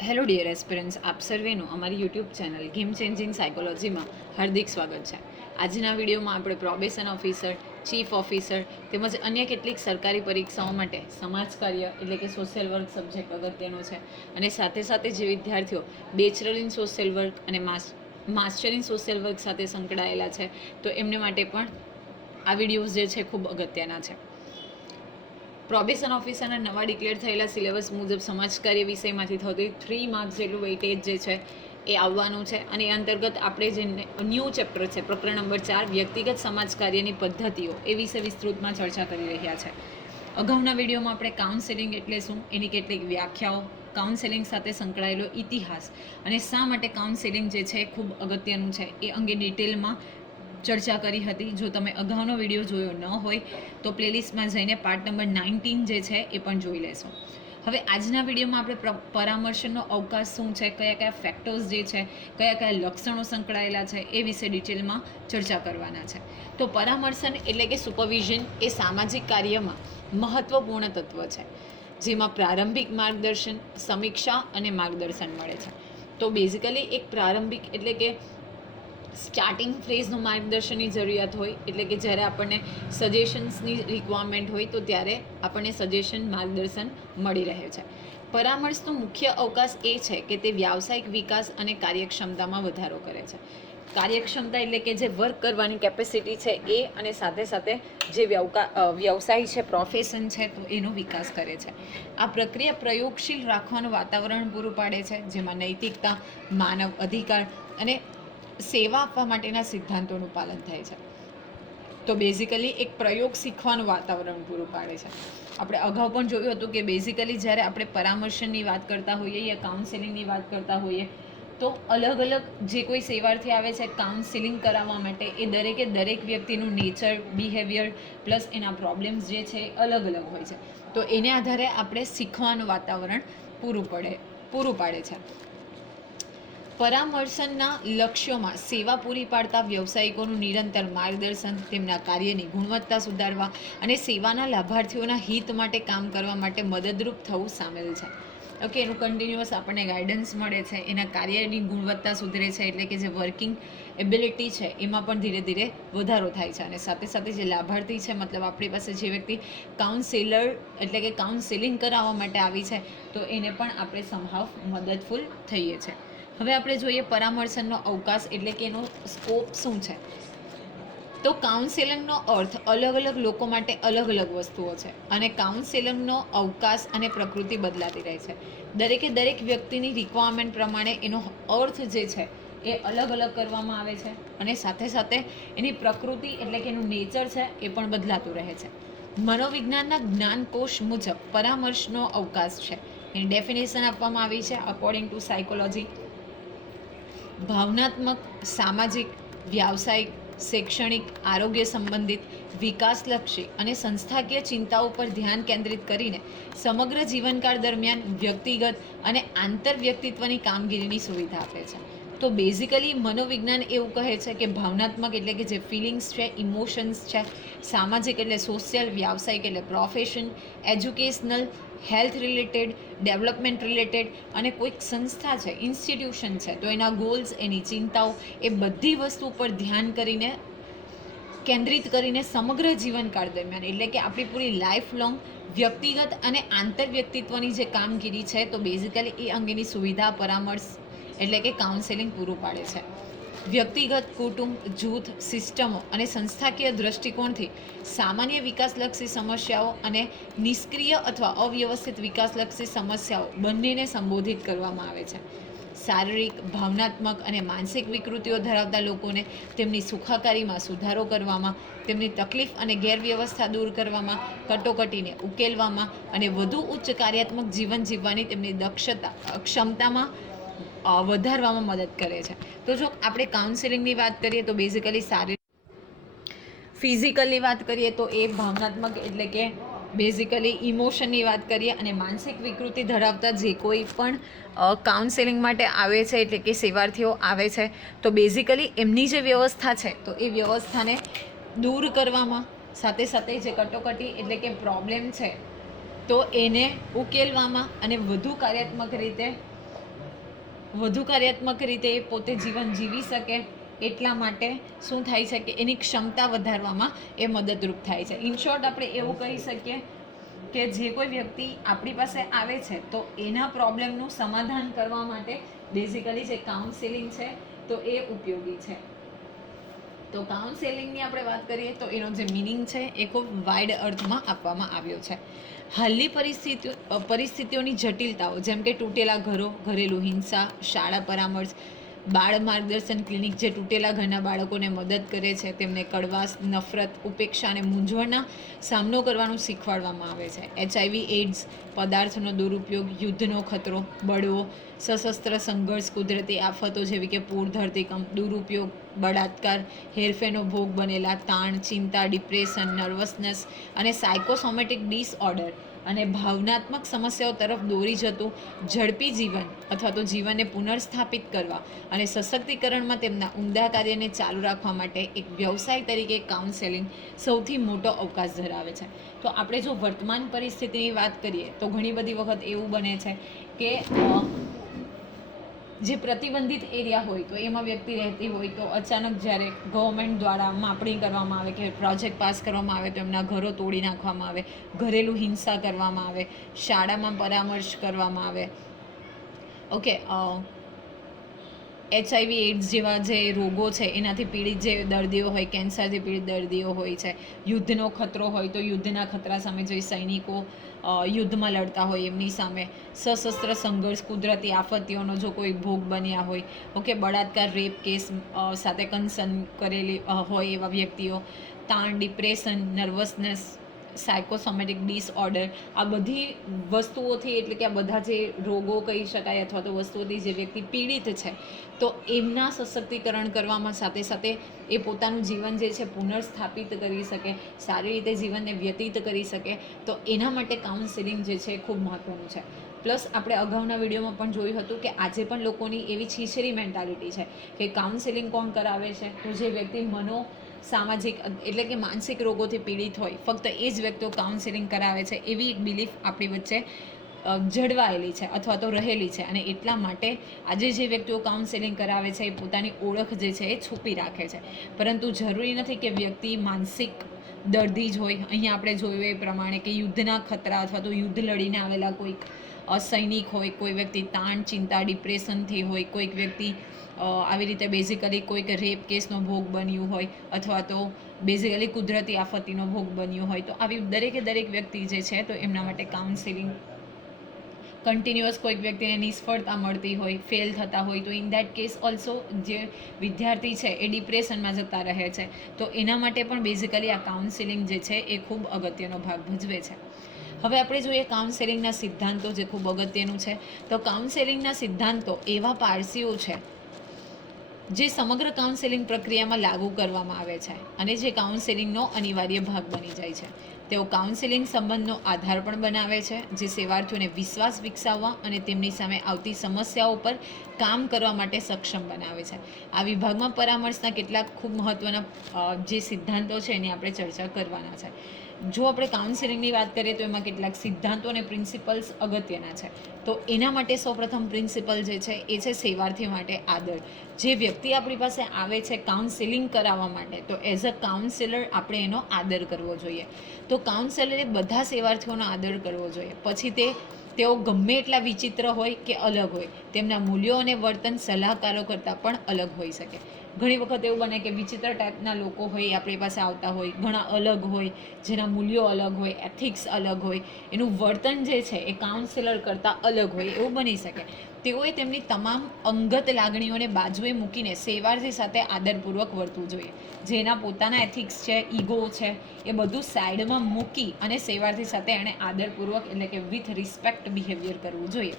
Hello dear aspirants આપ સર્વેનું અમારી યુટ્યુબ ચેનલ ગેમ ચેન્જિંગ સાયકોલોજીમાં હાર્દિક સ્વાગત છે. આજના વિડીયોમાં આપણે પ્રોબેશન ઓફિસર, ચીફ ઓફિસર તેમજ અન્ય કેટલીક સરકારી પરીક્ષાઓ માટે સમાજ કાર્ય એટલે કે સોશિયલ વર્ક સબ્જેક્ટ અગત્યનો છે અને સાથે સાથે જે વિદ્યાર્થીઓ બેચરલ ઇન સોશિયલ વર્ક અને માસ્ટર ઇન સોશિયલ વર્ક સાથે સંકળાયેલા છે તો એમને માટે પણ આ વિડીયોઝ જે છે ખૂબ અગત્યના છે. પ્રોબેશન ઓફિસરના નવા ડિક્લેર થયેલા સિલેબસ મુજબ સમાજકાર્ય વિષયમાંથી થતી થ્રી માર્ક્સ જેટલું વેઇટેજ જે છે એ આવવાનું છે. અને એ અંતર્ગત આપણે જે ન્યૂ ચેપ્ટર છે, પ્રકરણ નંબર ચાર, વ્યક્તિગત સમાજ કાર્યની પદ્ધતિઓ, એ વિશે વિસ્તૃતમાં ચર્ચા કરી રહ્યા છે. અગાઉના વિડીયોમાં આપણે કાઉન્સેલિંગ એટલે શું? એની કેટલીક વ્યાખ્યાઓ કાઉન્સેલિંગ સાથે સંકળાયેલો ઇતિહાસ અને શા માટે કાઉન્સેલિંગ જે છે ખૂબ અગત્યનું છે એ અંગે ડિટેલમાં ચર્ચા કરી હતી. જો તમે અગાઉનો વીડિયો જોયો ન હોય, તો પ્લેલિસ્ટમાં જઈને પાર્ટ નંબર નાઇન્ટીન જે છે એ પણ જોઈ લેશો. હવે આજના વિડીયોમાં આપણે પરામર્શનનો અવકાશ શું છે, કયા કયા ફેક્ટર્સ જે છે, કયા કયા લક્ષણો સંકળાયેલા છે, એ વિશે ડિટેલમાં ચર્ચા કરવાના છે. તો પરામર્શન એટલે કે સુપરવિઝન એ સામાજિક કાર્યમાં મહત્વપૂર્ણ તત્વ છે, જેમાં પ્રારંભિક માર્ગદર્શન, સમીક્ષા અને માર્ગદર્શન મળે છે. તો બેઝિકલી એક પ્રારંભિક એટલે કે સ્ટાર્ટિંગ ફેઝનું માર્ગદર્શનની જરૂરિયાત હોય, એટલે કે જ્યારે આપણને સજેશન્સની રિક્વાયરમેન્ટ હોય, તો ત્યારે આપણને સજેશન માર્ગદર્શન મળી રહે છે. પરામર્શનો મુખ્ય અવકાશ એ છે કે તે વ્યાવસાયિક વિકાસ અને કાર્યક્ષમતામાં વધારો કરે છે. કાર્યક્ષમતા એટલે કે જે વર્ક કરવાની કેપેસિટી છે એ અને સાથે સાથે જે વ્યવસાય છે પ્રોફેશન છે, તો એનો વિકાસ કરે છે. આ પ્રક્રિયા પ્રયોગશીલ રાખવાનું વાતાવરણ પૂરું પાડે છે, જેમાં નૈતિકતા, માનવ અધિકાર અને સેવા આપવા માટેના સિદ્ધાંતોનું પાલન થાય છે. તો બેઝિકલી એક પ્રયોગ શીખવાનું વાતાવરણ પૂરું પાડે છે. આપણે અગાઉ પણ જોયું હતું કે બેઝિકલી જ્યારે આપણે પરામર્શનની વાત કરતા હોઈએ યા કાઉન્સેલિંગની વાત કરતા હોઈએ, તો અલગ અલગ જે કોઈ સેવાર્થી આવે છે કાઉન્સિલિંગ કરાવવા માટે, એ દરેકે દરેક વ્યક્તિનું નેચર બિહેવિયર પ્લસ એના પ્રોબ્લેમ્સ જે છે અલગ અલગ હોય છે. તો એને આધારે આપણે શીખવાનું વાતાવરણ પૂરું પડે, પૂરું પાડે છે. પરામર્શનના લક્ષ્યોમાં સેવા પૂરી પાડતા વ્યવસાયિકોનું નિરંતર માર્ગદર્શન, તેમના કાર્યની ગુણવત્તા સુધારવા અને સેવાના લાભાર્થીઓના હિત માટે કામ કરવા માટે મદદરૂપ થવું સામેલ છે. ઓકે એનું કન્ટિન્યુઅસ આપણને ગાઈડન્સ મળે છે, એના કાર્યની ગુણવત્તા સુધરે છે, એટલે કે જે વર્કિંગ એબિલિટી છે, એમાં પણ ધીરે ધીરે વધારો થાય છે. અને સાથે સાથે જે લાભાર્થી છે, મતલબ આપણી પાસે જે વ્યક્તિ કાઉન્સેલર એટલે કે કાઉન્સેલિંગ કરાવવા માટે આવી છે, તો એને પણ આપણે સંભાવ મદદફૂલ થઈએ છીએ હવે આપણે જોઈએ પરામર્શનનો અવકાશ એટલે કે એનો સ્કોપ શું છે. તો કાઉન્સેલિંગનો અર્થ અલગ અલગ લોકો માટે અલગ અલગ વસ્તુઓ છે અને કાઉન્સેલિંગનો અવકાશ અને પ્રકૃતિ બદલાતી રહે છે. દરેકે દરેક વ્યક્તિની રિક્વાયરમેન્ટ પ્રમાણે એનો અર્થ જે છે એ અલગ અલગ કરવામાં આવે છે અને સાથે સાથે એની પ્રકૃતિ એટલે કે એનું નેચર છે એ પણ બદલાતું રહે છે. મનોવિજ્ઞાનના જ્ઞાનકોશ મુજબ પરામર્શનો અવકાશ છે. એની ડેફિનેશન આપવામાં આવી છે અકોર્ડિંગ ટુ સાયકોલોજી ભાવનાત્મક, સામાજિક, વ્યાવસાયિક, શૈક્ષણિક, આરોગ્ય સંબંધિત વિકાસલક્ષી અને સંસ્થાકીય ચિંતાઓ પર ધ્યાન કેન્દ્રિત કરીને સમગ્ર જીવનકાળ દરમિયાન વ્યક્તિગત અને આંતરવ્યક્તિત્વની કામગીરીની સુવિધા આપે છે. તો બેઝિકલી મનોવિજ્ઞાન એવું કહે છે કે ભાવનાત્મક એટલે કે જે ફિલિંગ્સ છે ઇમોશન્સ છે, સામાજિક એટલે સોશિયલ વ્યાવસાયિક એટલે profession educational health related development related અને કોઈક સંસ્થા છે ઇન્સ્ટિટ્યુશન છે, તો એના ગોલ્સ એની ચિંતાઓ એ બધી વસ્તુ પર ધ્યાન કરીને, કેન્દ્રિત કરીને સમગ્ર જીવનકાળ દરમિયાન, એટલે કે આપણી પૂરી લાઈફ લોંગ વ્યક્તિગત અને આંતરવ્યક્તિત્વની જે કામગીરી છે, તો બેઝિકલી એ અંગેની સુવિધા, પરામર્શ એટલે કે કાઉન્સેલિંગ પૂરું પાડે છે. વ્યક્તિગત કુટુંબ, જૂથ સિસ્ટમો અને સંસ્થાકીય દૃષ્ટિકોણથી સામાન્ય વિકાસલક્ષી સમસ્યાઓ અને નિષ્ક્રિય અથવા અવ્યવસ્થિત વિકાસલક્ષી સમસ્યાઓ બંનેને સંબોધિત કરવામાં આવે છે. શારીરિક, ભાવનાત્મક અને માનસિક વિકૃતિઓ ધરાવતા લોકોને તેમની સુખાકારીમાં સુધારો કરવામાં, તેમની તકલીફ અને ગેરવ્યવસ્થા દૂર કરવામાં, કટોકટીને ઉકેલવામાં અને વધુ ઉચ્ચ કાર્યાત્મક જીવન જીવવાની તેમની દક્ષતા ક્ષમતામાં વધારવામાં મદદ કરે છે. તો જો આપણે કાઉન્સેલિંગની વાત કરીએ તો બેઝિકલી સારી ફિઝિકલની વાત કરીએ તો એ ભાવનાત્મક એટલે કે બેઝિકલી ઇમોશનની વાત કરીએ અને માનસિક વિકૃતિ ધરાવતા જે કોઈ પણ કાઉન્સેલિંગ માટે આવે છે એટલે કે સેવાર્થીઓ આવે છે, તો બેઝિકલી એમની જે વ્યવસ્થા છે, તો એ વ્યવસ્થાને દૂર કરવામાં સાથે સાથે જે કટોકટી એટલે કે પ્રોબ્લેમ છે, તો એને ઉકેલવામાં અને વધુ કાર્યાત્મક રીતે વધુ કાર્યાત્મક રીતે પોતે જીવન જીવી શકે એટલા માટે શું થાય છે કે એની ક્ષમતા વધારવામાં એ મદદરૂપ થાય છે. ઇન શોર્ટ આપણે એવું કહી શકીએ કે જે કોઈ વ્યક્તિ આપણી પાસે આવે છે, તો એના પ્રોબ્લેમનું સમાધાન કરવા માટે બેઝિકલી જે કાઉન્સેલિંગ છે, તો એ ઉપયોગી છે. તો કાઉન્સેલિંગની આપણે વાત કરીએ તો એનો જે મિનિંગ છે, એ ખૂબ વાઇડ અર્થમાં આપવામાં આવ્યો છે. હાલની પરિસ્થિતિઓ પરિસ્થિતિઓની જટિલતાઓ, જેમ કે તૂટેલા ઘરો, ઘરેલું હિંસા, શાળા પરામર્શ બાળ માર્ગદર્શન ક્લિનિક જે તૂટેલા ઘરના બાળકોને મદદ કરે છે, તેમને કડવાશ, નફરત, ઉપેક્ષા અને મૂંઝવણના સામનો કરવાનું શીખવાડવામાં આવે છે. એચઆઈવી એડ્સ પદાર્થનો દુરુપયોગ, યુદ્ધનો ખતરો, બળવો, સશસ્ત્ર સંઘર્ષ, કુદરતી આફતો જેવી કે પૂર ધરતીકંપ દુરુપયોગ, બળાત્કાર, હેરફેરનો ભોગ બનેલા તાણ, ચિંતા ડિપ્રેશન નર્વસનેસ અને સાયકોસોમેટિક ડિસઓર્ડર અને ભાવનાત્મક સમસ્યાઓ તરફ દોરી જતું ઝડપી જીવન અથવા તો જીવનને પુનર્સ્થાપિત કરવા અને સશક્તિકરણમાં તેમના ઉમદા કાર્યને ચાલુ રાખવા માટે એક વ્યવસાય તરીકે કાઉન્સેલિંગ સૌથી મોટો અવકાશ ધરાવે છે. તો આપણે જો વર્તમાન પરિસ્થિતિની વાત કરીએ તો ઘણી બધી વખત એવું બને છે કે જે પ્રતિબંધિત એરિયા હોય તો એમાં વ્યક્તિ રહેતી હોય તો અચાનક જ્યારે ગવર્મેન્ટ દ્વારા માપણી કરવામાં આવે કે પ્રોજેક્ટ પાસ કરવામાં આવે તો એમના ઘરો તોડી નાખવામાં આવે, ઘરેલું હિંસા કરવામાં આવે, શાળામાં પરામર્શ કરવામાં આવે. ઓકે એચઆઈવી એડ્સ જેવા જે રોગો છે, એનાથી પીડિત જે દર્દીઓ હોય, કેન્સરથી પીડિત દર્દીઓ હોય છે, યુદ્ધનો ખતરો હોય તો યુદ્ધના ખતરા સામે જે સૈનિકો યુદ્ધમાં લડતા હોય એમની સામે સશસ્ત્ર સંઘર્ષ, કુદરતી આફતીઓનો જો કોઈ ભોગ બન્યા હોય, ઓકે, બળાત્કાર, રેપ કેસ સાથે કન્સર્ન કરેલી હોય એવા વ્યક્તિઓ, તાણ, ડિપ્રેશન, નર્વસનેસ સાયકોસોમેટિક ડિસઓર્ડર આ બધી વસ્તુઓથી, એટલે કે આ બધા જે રોગો કહી શકાય અથવા તો વસ્તુઓથી જે વ્યક્તિ પીડિત છે, તો એમના સશક્તિકરણ કરવામાં સાથે સાથે એ પોતાનું જીવન જે છે પુનર્સ્થાપિત કરી શકે, સારી રીતે જીવનને વ્યતીત કરી શકે, તો એના માટે કાઉન્સિલિંગ જે છે ખૂબ મહત્ત્વનું છે. પ્લસ આપણે અગાઉના વિડીયોમાં પણ જોયું હતું કે આજે પણ લોકોની એવી છીછરી મેન્ટાલિટી છે કે કાઉન્સિલિંગ કોણ કરાવે છે? તો જે વ્યક્તિ મનો સામાજિક, એટલે કે માનસિક રોગોથી પીડિત હોય, ફક્ત એ જ વ્યક્તિઓ કાઉન્સેલિંગ કરાવે છે, એવી એક બિલીફ આપણી વચ્ચે જળવાયેલી છે અથવા તો રહેલી છે. અને એટલા માટે આજે જે વ્યક્તિઓ કાઉન્સેલિંગ કરાવે છે, એ પોતાની ઓળખ જે છે, એ છુપી રાખે છે. પરંતુ જરૂરી નથી કે વ્યક્તિ માનસિક દર્દી જ હોય. અહીંયા આપણે જોયું એ પ્રમાણે કે યુદ્ધના ખતરા અથવા તો યુદ્ધ લડીને આવેલા કોઈક સૈનિક હોય, કોઈ વ્યક્તિ તાણ, ચિંતા ડિપ્રેશનથી હોય, કોઈક વ્યક્તિ આવી રીતે બેઝિકલી કોઈક રેપ કેસનો ભોગ બન્યું હોય અથવા તો બેઝિકલી કુદરતી આફતીનો ભોગ બન્યો હોય, તો આવી દરેકે દરેક વ્યક્તિ જે છે તો એમના માટે કાઉન્સિલિંગ કન્ટિન્યુઅસ કોઈક વ્યક્તિને નિષ્ફળતા મળતી હોય ફેલ થતા હોય, તો ઇન દેટ કેસ ઓલ્સો જે વિદ્યાર્થી છે એ ડિપ્રેશનમાં જતા રહે છે, તો એના માટે પણ બેઝિકલી આ કાઉન્સિલિંગ જે છે એ ખૂબ અગત્યનો ભાગ ભજવે છે. હવે આપણે જોઈએ કાઉન્સેલિંગના સિદ્ધાંતો જે ખૂબ અગત્યનું છે. તો કાઉન્સેલિંગના સિદ્ધાંતો એવા પારસીઓ છે, જે સમગ્ર કાઉન્સેલિંગ પ્રક્રિયામાં લાગુ કરવામાં આવે છે અને જે કાઉન્સેલિંગનો અનિવાર્ય ભાગ બની જાય છે. તેઓ કાઉન્સેલિંગ સંબંધનો આધાર પણ બનાવે છે, જે સેવાર્થીઓને વિશ્વાસ વિકસાવવા અને તેમની સામે આવતી સમસ્યાઓ પર કામ કરવા માટે સક્ષમ બનાવે છે. આ વિભાગમાં પરામર્શના કેટલાક ખૂબ મહત્ત્વના જે સિદ્ધાંતો છે એની આપણે ચર્ચા કરવાના છે. જો આપણે કાઉન્સેલિંગની વાત કરીએ તો એમાં કેટલાક સિદ્ધાંતો અને પ્રિન્સિપલ્સ અગત્યના છે. તો એના માટે સૌપ્રથમ પ્રિન્સિપલ જે છે, એ છે સેવાર્થી માટે આદર. જે વ્યક્તિ આપણી પાસે આવે છે કાઉન્સેલિંગ કરાવવા માટે, તો એઝ અ કાઉન્સેલર આપણે એનો આદર કરવો જોઈએ. તો કાઉન્સેલરે બધા સેવાર્થીઓનો આદર કરવો જોઈએ. પછી તે, તેઓ ગમે એટલા વિચિત્ર હોય કે અલગ હોય, તેમના મૂલ્યો અને વર્તન સલાહકારો કરતાં પણ અલગ હોઈ શકે. ઘણી વખત એવું બને કે વિચિત્ર ટાઈપના લોકો હોય, આપણી પાસે આવતા હોય, ઘણા અલગ હોય, જેના મૂલ્યો અલગ હોય એથિક્સ અલગ હોય, એનું વર્તન જે છે એ કાઉન્સેલર કરતાં અલગ હોય, એવું બની શકે. તેઓએ તેમની તમામ અંગત લાગણીઓને બાજુએ મૂકીને સેવાર્થી સાથે આદરપૂર્વક વર્તવું જોઈએ. જેના પોતાના એથિક્સ છે ઈગો છે, એ બધું સાઈડમાં મૂકી અને સેવાર્થી સાથે એણે આદરપૂર્વક એટલે કે વિથ રિસ્પેક્ટ બિહેવિયર કરવું જોઈએ.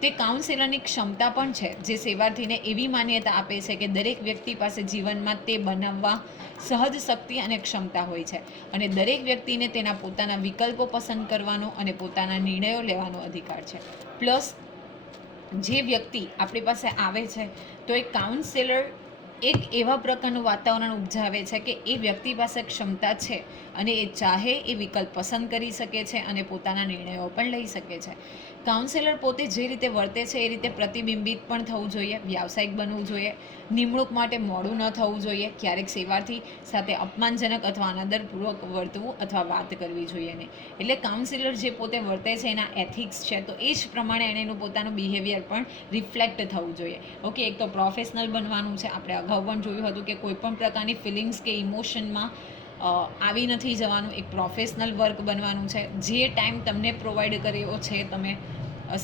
તે કાઉન્સેલરની ક્ષમતા પણ છે, જે સેવાર્થીને એવી માન્યતા આપે છે કે દરેક વ્યક્તિ પાસે જીવનમાં તે બનાવવા સહજ શક્તિ અને ક્ષમતા હોય છે અને દરેક વ્યક્તિને તેના પોતાના વિકલ્પો પસંદ કરવાનો અને પોતાના નિર્ણયો લેવાનો અધિકાર છે. પ્લસ જે વ્યક્તિ આપણી પાસે આવે છે, તો એ કાઉન્સેલર એક એવા પ્રકારનું વાતાવરણ ઉપજાવે છે કે એ વ્યક્તિ પાસે ક્ષમતા છે અને એ ચાહે એ વિકલ્પ પસંદ કરી શકે છે અને પોતાના નિર્ણયો પણ લઈ શકે છે. કાઉન્સેલર પોતે જે રીતે વર્તે છે, એ રીતે પ્રતિબિંબિત પણ થવું જોઈએ, વ્યાવસાયિક બનવું જોઈએ, નિમણૂક માટે મોડું ન થવું જોઈએ, ક્યારેક સેવાર્થી સાથે અપમાનજનક અથવા અનાદરપૂર્વક વર્તવું અથવા વાત કરવી જોઈએ નહીં. એટલે કાઉન્સિલર જે પોતે વર્તે છે, એના એથિક્સ છે, તો એ જ પ્રમાણે એને એનું પોતાનું બિહેવિયર પણ રિફ્લેક્ટ થવું જોઈએ. ઓકે એક તો પ્રોફેશનલ બનવાનું છે. આપણે અગાઉ પણ જોયું હતું કે કોઈપણ પ્રકારની ફિલિંગ્સ કે ઇમોશનમાં આવી નથી જવાનું. એક પ્રોફેશનલ વર્ક બનવાનું છે. જે ટાઈમ તમને પ્રોવાઈડ કર્યો છે, તમે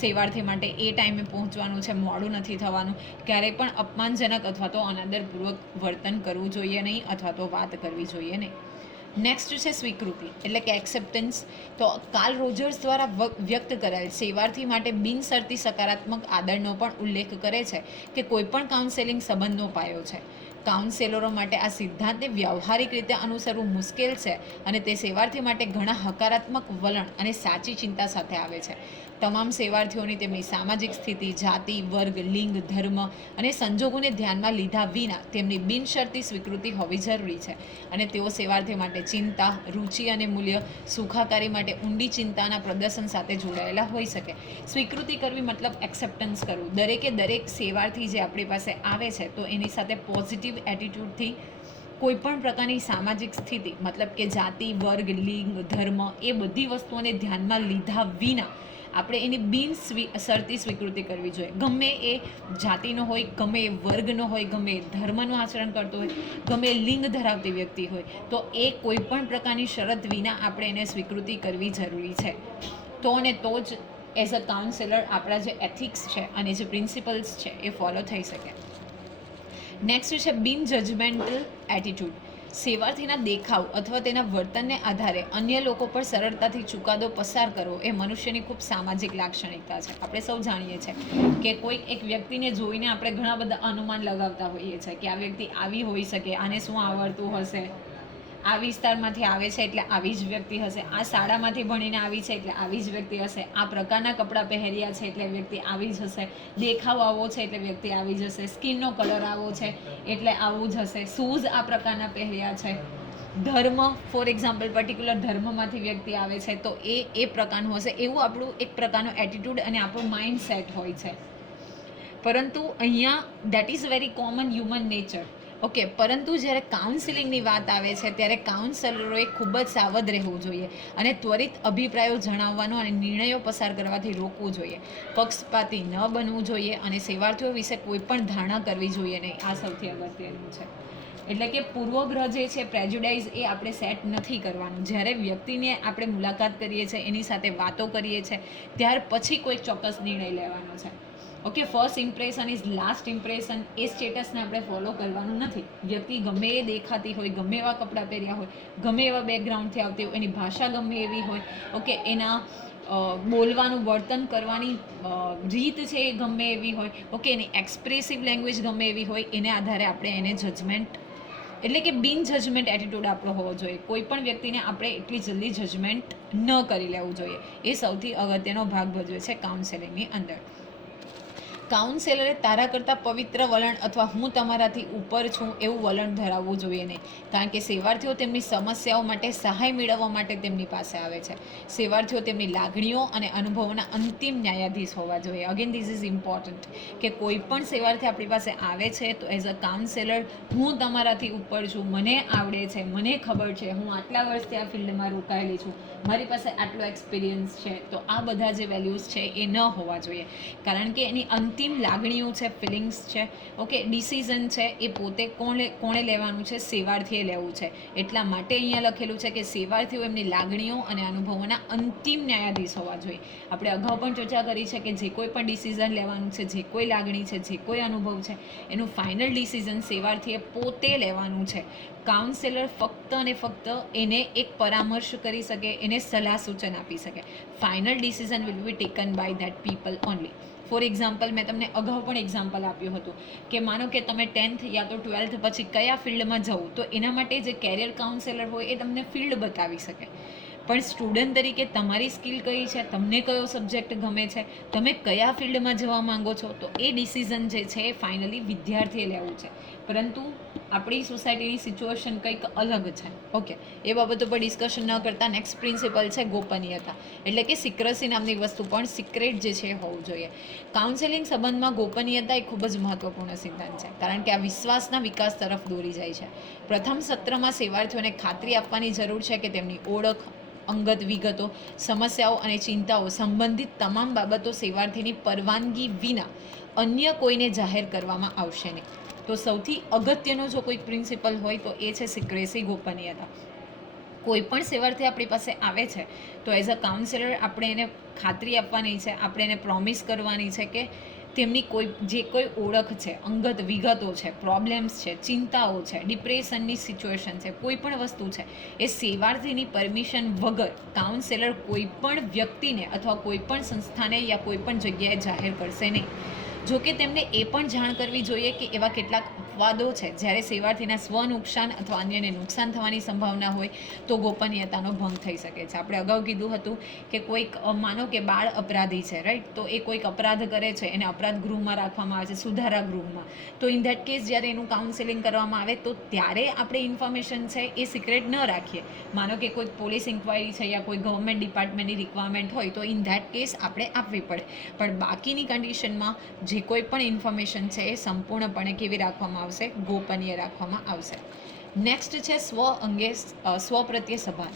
સેવાર્થી માટે એ ટાઈમે પહોંચવાનું છે, મોડું નથી થવાનું. ક્યારેય પણ અપમાનજનક અથવા તો અનાદરપૂર્વક વર્તન કરવું જોઈએ નહીં અથવા તો વાત કરવી જોઈએ નહીં. નેક્સ્ટ છે સ્વીકૃતિ, એટલે કે એક્સેપ્ટન્સ તો કાર્લ રોજર્સ દ્વારા વ્યક્ત કરાયેલ સેવાર્થી માટે બિનશરતી સકારાત્મક આદરનો પણ ઉલ્લેખ કરે છે કે કોઈપણ કાઉન્સેલિંગ સંબંધનો પાયો છે. કાઉન્સેલરો માટે આ સિદ્ધાંતને વ્યવહારિક રીતે અનુસરવું મુશ્કેલ છે અને તે સેવાર્થી માટે ઘણા હકારાત્મક વલણ અને સાચી ચિંતા સાથે આવે છે. તમામ સેવાર્થીઓની તેમની સામાજિક સ્થિતિ, જાતિ, વર્ગ, લિંગ, ધર્મ અને સંજોગોને ધ્યાનમાં લીધા વિના તેમની બિનશરતી સ્વીકૃતિ હોવી જરૂરી છે અને તેઓ સેવાર્થી માટે ચિંતા, રુચિ અને મૂલ્ય સુખાકારી માટે ઊંડી ચિંતાના પ્રદર્શન સાથે જોડાયેલા હોઈ શકે. સ્વીકૃતિ કરવી મતલબ એક્સેપ્ટન્સ કરવું. દરેકે દરેક સેવાર્થી જે આપણી પાસે આવે છે તો એની સાથે પોઝિટિવ એટીટ્યૂડથી કોઈ પણ પ્રકારની સામાજિક સ્થિતિ, મતલબ કે જાતિ, વર્ગ, લિંગ, ધર્મ, એ બધી વસ્તુઓને ધ્યાનમાં લીધા વિના આપણે એની બિન શરતી સ્વીકૃતિ કરવી જોઈએ. ગમે એ જાતિનો હોય, ગમે એ વર્ગનો હોય, ગમે એ ધર્મનું આચરણ કરતો હોય, ગમે લિંગ ધરાવતી વ્યક્તિ હોય, તો એ કોઈ પણ પ્રકારની શરત વિના આપણે એને સ્વીકૃતિ કરવી જરૂરી છે. તો અને તો જ એઝ અ કાઉન્સેલર આપણા જે એથિક્સ છે અને જે પ્રિન્સિપલ્સ છે એ ફોલો થઈ શકે. નેક્સ્ટ છે બિન જજમેન્ટલ એટીટ્યૂડ સેવાર્થીના દેખાવ અથવા તેના વર્તનને આધારે અન્ય લોકો પર સરળતાથી ચુકાદો પસાર કરવો એ મનુષ્યની ખૂબ સામાજિક લાક્ષણિકતા છે. આપણે સૌ જાણીએ છીએ કે કોઈ એક વ્યક્તિને જોઈને આપણે ઘણા બધા અનુમાન લગાવતા હોઈએ છીએ કે આ વ્યક્તિ આવી હોઈ શકે, આને શું આવડતું હશે? આ વિસ્તારમાંથી આવે છે એટલે આવી જ વ્યક્તિ હશે. આ શાળામાંથી ભણીને આવી છે એટલે આવી જ વ્યક્તિ હશે. આ પ્રકારના કપડાં પહેર્યા છે એટલે વ્યક્તિ આવી જ હશે. દેખાવ આવો છે એટલે વ્યક્તિ આવી જ હશે. સ્કિનનો કલર આવો છે એટલે આવું જ હશે. શૂઝ આ પ્રકારના પહેર્યા છે. ધર્મ ફોર એક્ઝામ્પલ પર્ટિક્યુલર ધર્મમાંથી વ્યક્તિ આવે છે તો એ એ પ્રકારનું હશે. એવું આપણું એક પ્રકારનું એટીટ્યૂડ અને આપણું માઇન્ડ સેટ હોય છે. પરંતુ અહીંયા that is very common human nature okay, પરંતુ જ્યારે કાઉન્સિલિંગની વાત આવે છે, ત્યારે કાઉન્સેલરોએ ખૂબ જ સાવધ રહેવું જોઈએ અને ત્વરિત અભિપ્રાયો જણાવવાનો અને નિર્ણયો પસાર કરવાથી રોકવું જોઈએ. પક્ષપાતી ન બનવું જોઈએ અને સેવાર્થીઓ વિશે કોઈ પણ ધારણા કરવી જોઈએ નહીં. આ સૌથી અગત્યનું છે. એટલે કે પૂર્વગ્રહ જે છે પ્રેજ્યુડાઇઝ એ આપણે સેટ નથી કરવાનું. જ્યારે વ્યક્તિને આપણે મુલાકાત કરીએ છીએ, એની સાથે વાતો કરીએ છીએ, ત્યાર પછી કોઈ ચોક્કસ નિર્ણય લેવાનો છે. Okay first impression is last impression એ સ્ટેટસને આપણે ફોલો કરવાનું નથી. વ્યક્તિ ગમે એ દેખાતી હોય, ગમે એવા કપડાં પહેર્યા હોય, ગમે એવા બેકગ્રાઉન્ડથી આવતી હોય, એની ભાષા ગમે એવી હોય ઓકે એના બોલવાનું, વર્તન કરવાની રીત છે એ ગમે એવી હોય ઓકે એની એક્સપ્રેસિવ લેંગ્વેજ ગમે એવી હોય, એને આધારે આપણે એને જજમેન્ટ એટલે કે બિન જજમેન્ટ એટીટ્યૂડ આપણો હોવો જોઈએ. કોઈ પણ વ્યક્તિને આપણે એટલી જલ્દી જજમેન્ટ ન કરી લેવું જોઈએ. એ સૌથી અગત્યનો ભાગ ભજવે છે કાઉન્સેલિંગની અંદર. કાઉન્સેલરે તારા કરતાં પવિત્ર વલણ અથવા હું તમારાથી ઉપર છું એવું વલણ ધરાવવું જોઈએ નહીં. કારણ કે સેવાર્થીઓ તેમની સમસ્યાઓ માટે સહાય મેળવવા માટે તેમની પાસે આવે છે. સેવાર્થીઓ તેમની લાગણીઓ અને અનુભવોના અંતિમ ન્યાયાધીશ હોવા જોઈએ. અગેન ધીસ ઇઝ ઇમ્પોર્ટન્ટ કે કોઈ પણ સેવાર્થી આપણી પાસે આવે છે, તો એઝ અ કાઉન્સેલર હું તમારાથી ઉપર છું. મને આવડે છે, મને ખબર છે. હું આટલા વર્ષથી આ ફિલ્ડમાં રોકાયેલી છું. મારી પાસે આટલો એક્સપિરિયન્સ છે. તો આ બધા જે વેલ્યુઝ છે એ ન હોવા જોઈએ. કારણ કે એની અંતિમ લાગણીઓ છે ફિલિંગ્સ છે ઓકે ડિસિઝન છે, એ પોતે કોણે કોણે લેવાનું છે સેવાર્થીએ લેવું છે. એટલા માટે અહીંયા લખેલું છે કે સેવાર્થીઓ એમની લાગણીઓ અને અનુભવોના અંતિમ ન્યાયાધીશ હોવા જોઈએ. આપણે અગાઉ પણ ચર્ચા કરી છે કે જે કોઈ પણ ડિસિઝન લેવાનું છે, જે કોઈ લાગણી છે, જે કોઈ અનુભવ છે, એનું ફાઇનલ ડિસિઝન સેવાર્થીએ પોતે લેવાનું છે. કાઉન્સેલર ફક્ત અને ફક્ત એને એક પરામર્શ કરી શકે, એને સલાહ સૂચન આપી શકે. Final decision will be taken by that people only for example મેં તમને અગાઉ પણ એક્ઝામ્પલ આપ્યું હતું કે માનો કે તમે ટેન્થ યા તો ટ્વેલ્થ પછી કયા ફિલ્ડમાં જવું તો એના માટે જે કેરિયર કાઉન્સેલર હોય એ તમને ફિલ્ડ બતાવી શકે. પણ સ્ટુડન્ટ તરીકે તમારી સ્કિલ કઈ છે, તમને કયો સબ્જેક્ટ ગમે છે, તમે કયા ફિલ્ડમાં જવા માંગો છો, તો એ ડિસિઝન જે છે એ ફાઇનલી વિદ્યાર્થીએ લેવું છે. પરંતુ આપણી સોસાયટીની સિચ્યુએશન કંઈક અલગ છે. ઓકે, એ બાબતો પર ડિસ્કશન ન કરતાં નેક્સ્ટ પ્રિન્સિપલ છે ગોપનીયતા. એટલે કે સિક્રસી નામની વસ્તુ પણ સિક્રેટ જે છે હોવું જોઈએ. કાઉન્સેલિંગ સંબંધમાં ગોપનીયતા એ ખૂબ જ મહત્વપૂર્ણ સિદ્ધાંત છે, કારણ કે આ વિશ્વાસના વિકાસ તરફ દોરી જાય છે. પ્રથમ સત્રમાં સેવાર્થીઓને ખાતરી આપવાની જરૂર છે કે તેમની ઓળખ, અંગત વિગતો, સમસ્યાઓ અને ચિંતાઓ સંબંધિત તમામ બાબતો સેવાર્થીની પરવાનગી વિના અન્ય કોઈને જાહેર કરવામાં આવશે નહીં. તો સૌથી અગત્યનો જો કોઈ પ્રિન્સિપલ હોય તો એ છે સિક્રેસી ગોપનીયતા. કોઈ પણ સેવાર્થી આપણી પાસે આવે છે, તો એઝ અ કાઉન્સેલર આપણે એને ખાતરી આપવાની છે, આપણે એને પ્રોમિસ કરવાની છે કે તેમની કોઈ, જે કોઈ ઓળખ છે, અંગત વિગતો છે, પ્રોબ્લેમ્સ છે, ચિંતાઓ છે, ડિપ્રેશનની સિચ્યુએશન છે, કોઈ પણ વસ્તુ છે, એ સેવાર્થીની પરમિશન વગર કાઉન્સેલર કોઈ પણ વ્યક્તિને અથવા કોઈ પણ સંસ્થાને યા કોઈ પણ જગ્યાએ જાહેર કરશે નહીં. જો કે તેમને એ પણ જાણ કરવી જોઈએ કે એવા કેટલાક અપવાદો છે. જ્યારે સેવાર્થીના સ્વ નુકસાન અથવા અન્યને નુકસાન થવાની સંભાવના હોય, તો ગોપનીયતાનો ભંગ થઈ શકે છે. આપણે અગાઉ કીધું હતું કે કોઈક માનો કે બાળ અપરાધી છે રાઈટ તો એ કોઈક અપરાધ કરે છે. એને અપરાધ ગૃહમાં રાખવામાં આવે છે, સુધારા ગૃહમાં. તો ઇન ધેટ કેસ જ્યારે એનું કાઉન્સેલિંગ કરવામાં આવે, તો ત્યારે આપણે ઇન્ફોર્મેશન છે એ સિક્રેટ ન રાખીએ. માનો કે કોઈક પોલીસ ઇન્ક્વાયરી છે યા કોઈ ગવર્મેન્ટ ડિપાર્ટમેન્ટની રિક્વાયરમેન્ટ હોય, તો ઇન ધેટ કેસ આપણે આપવી પડે. પણ બાકીની કન્ડિશનમાં જે કોઈ પણ ઇન્ફોર્મેશન છે એ સંપૂર્ણપણે કેવી રાખવામાં આવશે? ગોપનીય રાખવામાં આવશે. નેક્સ્ટ છે સ્વ અંગે સ્વ પ્રત્યે સભાન.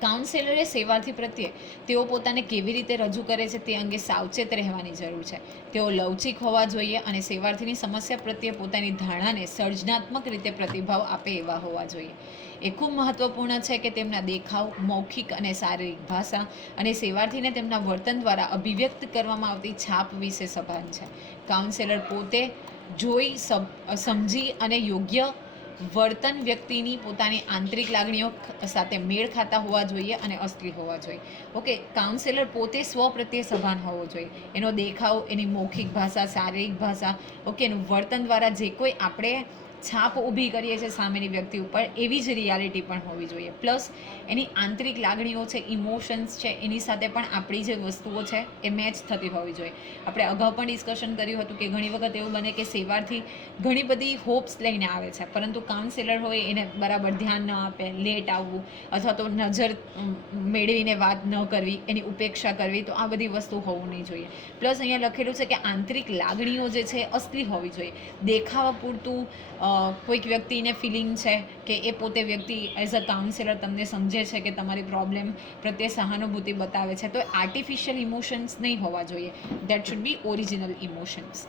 કાઉન્સેલરે સેવાર્થી પ્રત્યે તેઓ પોતાને કેવી રીતે રજૂ કરે છે તે અંગે સાવચેત રહેવાની જરૂર છે. તેઓ લવચિક હોવા જોઈએ અને સેવાર્થીની સમસ્યા પ્રત્યે પોતાની ધારણાને સર્જનાત્મક રીતે પ્રતિભાવ આપે એવા હોવા જોઈએ. એ ખૂબ મહત્વપૂર્ણ છે કે તેમના દેખાવ, મૌખિક અને શારીરિક ભાષા અને સેવાર્થીને તેમના વર્તન દ્વારા અભિવ્યક્ત કરવામાં આવતી છાપ વિશે સભાન છે. કાઉન્સેલર પોતે જોઈ સમજી અને યોગ્ય વર્તન વ્યક્તિની પોતાની આંતરિક લાગણીઓ સાથે મેળ ખાતા હોવા જોઈએ અને અસ્થિર હોવા જોઈએ. ઓકે કાઉન્સેલર પોતે સ્વ પ્રત્યે સભાન હોવો જોઈએ. એનો દેખાવ, એની મૌખિક ભાષા, શારીરિક ભાષા, ઓકે, એનું વર્તન દ્વારા જે કોઈ આપણે છાપ ઊભી કરીએ છીએ સામેની વ્યક્તિ ઉપર, એવી જ રિયાલિટી પણ હોવી જોઈએ. પ્લસ એની આંતરિક લાગણીઓ છે ઇમોશન્સ છે, એની સાથે પણ આપણી જે વસ્તુઓ છે, એ મેચ થતી હોવી જોઈએ. આપણે અગાઉ પણ ડિસ્કશન કર્યું હતું કે ઘણી વખત એવું બને કે સેવાથી ઘણી બધી હોપ્સ લઈને આવે છે, પરંતુ કાઉન્સેલર હોય, એને બરાબર ધ્યાન ન આપે લેટ આવવું, અથવા તો નજર મેળવીને વાત ન કરવી, એની ઉપેક્ષા કરવી, તો આ બધી વસ્તુ હોવું નહીં જોઈએ. પ્લસ અહીંયા લખેલું છે કે આંતરિક લાગણીઓ જે છે અસલી હોવી જોઈએ. દેખાવા પૂરતું કોઈક વ્યક્તિને ફિલિંગ છે કે એ પોતે વ્યક્તિ એઝ અ કાઉન્સેલર તમને સમજે છે કે તમારી પ્રોબ્લેમ પ્રત્યે સહાનુભૂતિ બતાવે છે, તો આર્ટિફિશિયલ ઇમોશન્સ નહીં હોવા જોઈએ. That should be original emotions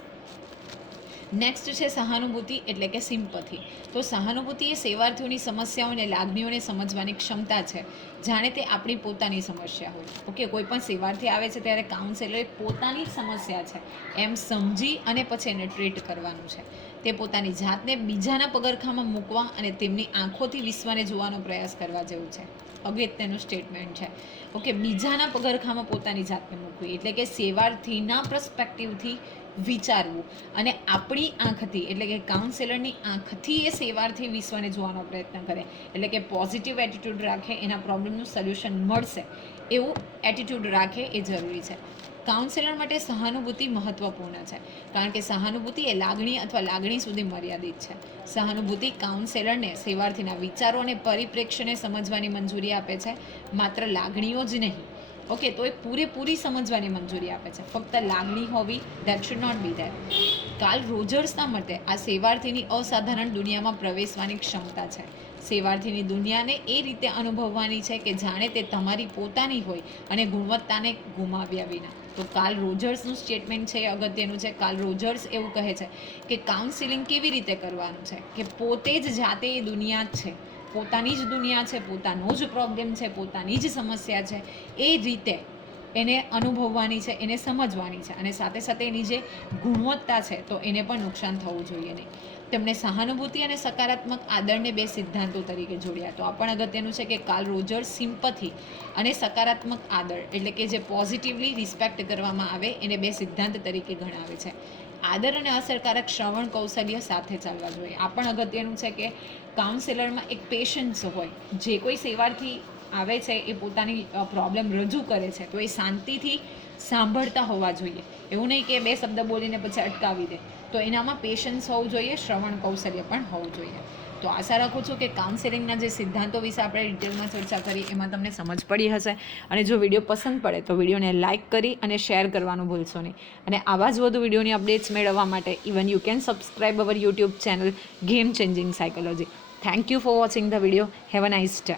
next છે સહાનુભૂતિ એટલે કે સિમ્પથી તો સહાનુભૂતિ એ સેવાર્થીઓની સમસ્યાઓ અને લાગણીઓને સમજવાની ક્ષમતા છે. જાણે તે આપણી પોતાની સમસ્યા હોય. ઓકે કોઈ પણ સેવાર્થી આવે છે ત્યારે કાઉન્સેલરે પોતાની સમસ્યા છે. એમ સમજી અને પછી એને ટ્રીટ કરવાનું છે. તે પોતાની જાતને બીજાના પગરખામાં મૂકવા અને તેમની આંખોથી વિશ્વને જોવાનો પ્રયાસ કરવા જેવું છે. અગત્યનું સ્ટેટમેન્ટ છે. ઓકે બીજાના પગરખામાં પોતાની જાતને મૂકવી, એટલે કે સેવાર્થીના પ્રસ્પેક્ટિવથી વિચારવું. અને આપણી આંખથી, એટલે કે કાઉન્સેલરની આંખથી એ સેવાર્થી વિશ્વને જોવાનો પ્રયત્ન કરે. એટલે કે પોઝિટિવ એટીટ્યૂડ રાખે, એના પ્રોબ્લેમનું સોલ્યુશન મળશે. એવું એટીટ્યૂડ રાખે એ જરૂરી છે. કાઉન્સેલર માટે સહાનુભૂતિ મહત્વપૂર્ણ છે, કારણ કે સહાનુભૂતિ એ લાગણી અથવા લાગણી સુધી મર્યાદિત છે. સહાનુભૂતિ કાઉન્સેલરને સેવાર્થીના વિચારો અને પરિપ્રેક્ષ્યને સમજવાની મંજૂરી આપે છે, માત્ર લાગણીઓ જ નહીં. ઓકે, તો એ પૂરેપૂરી સમજવાની મંજૂરી આપે છે. ફક્ત લાગણી હોવી that should not be that Carl રોજર્સના મતે આ સેવાર્થીની અસાધારણ દુનિયામાં પ્રવેશવાની ક્ષમતા છે. સેવાર્થીની દુનિયાને એ રીતે અનુભવવાની છે કે જાણે તે તમારી પોતાની હોય અને ગુણવત્તાને ગુમાવ્યા વિના. તો કાલ રોજર્સનું સ્ટેટમેન્ટ છે, અગત્યનું છે. કાલ રોજર્સ એવું કહે છે કે કાઉન્સિલિંગ કેવી રીતે કરવાનું છે? કે પોતે જ જાતે એ દુનિયા છે. પોતાની જ દુનિયા છે, પોતાનો જ પ્રોબ્લેમ છે, પોતાની જ સમસ્યા છે. એ રીતે એને અનુભવવાની છે, એને સમજવાની છે અને સાથે સાથે એની જે ગુણવત્તા છે, તો એને પણ નુકસાન થવું જોઈએ નહીં. તેમણે સહાનુભૂતિ અને સકારાત્મક આદરને બે સિદ્ધાંતો તરીકે જોડ્યા. તો આ પણ અગત્યનું છે કે કાલ રોજર સિમ્પથી અને સકારાત્મક આદર, એટલે કે જે પોઝિટિવલી રિસ્પેક્ટ કરવામાં આવે, એને બે સિદ્ધાંત તરીકે ગણાવે છે. આદર અને અસરકારક શ્રવણ કૌશલ્ય સાથે ચાલવા જોઈએ. આ પણ અગત્યનું છે કે કાઉન્સેલરમાં એક પેશન્સ હોય, જે કોઈ સેવાર્થી આવે છે એ પોતાની પ્રોબ્લેમ રજૂ કરે છે, તો એ શાંતિથી સાંભળતા હોવા જોઈએ. એવું નહીં કે બે શબ્દ બોલીને પછી અટકાવી દે. તો એનામાં પેશન્સ હોવું જોઈએ, શ્રવણ કૌશલ્ય પણ હોવું જોઈએ. તો આશા રાખું છું કે કાઉન્સેલિંગના જે સિદ્ધાંતો વિશે આપણે ડિટેલમાં ચર્ચા કરી, એમાં તમને સમજ પડી હશે. અને જો વીડિયો પસંદ પડે, તો વિડીયોને લાઇક કરી અને શેર કરવાનું ભૂલશો નહીં. અને આવા જ વધુ વિડીયોની અપડેટ્સ મેળવવા માટે even you can subscribe our YouTube channel game changing psychology thank you for watching the video have a nice day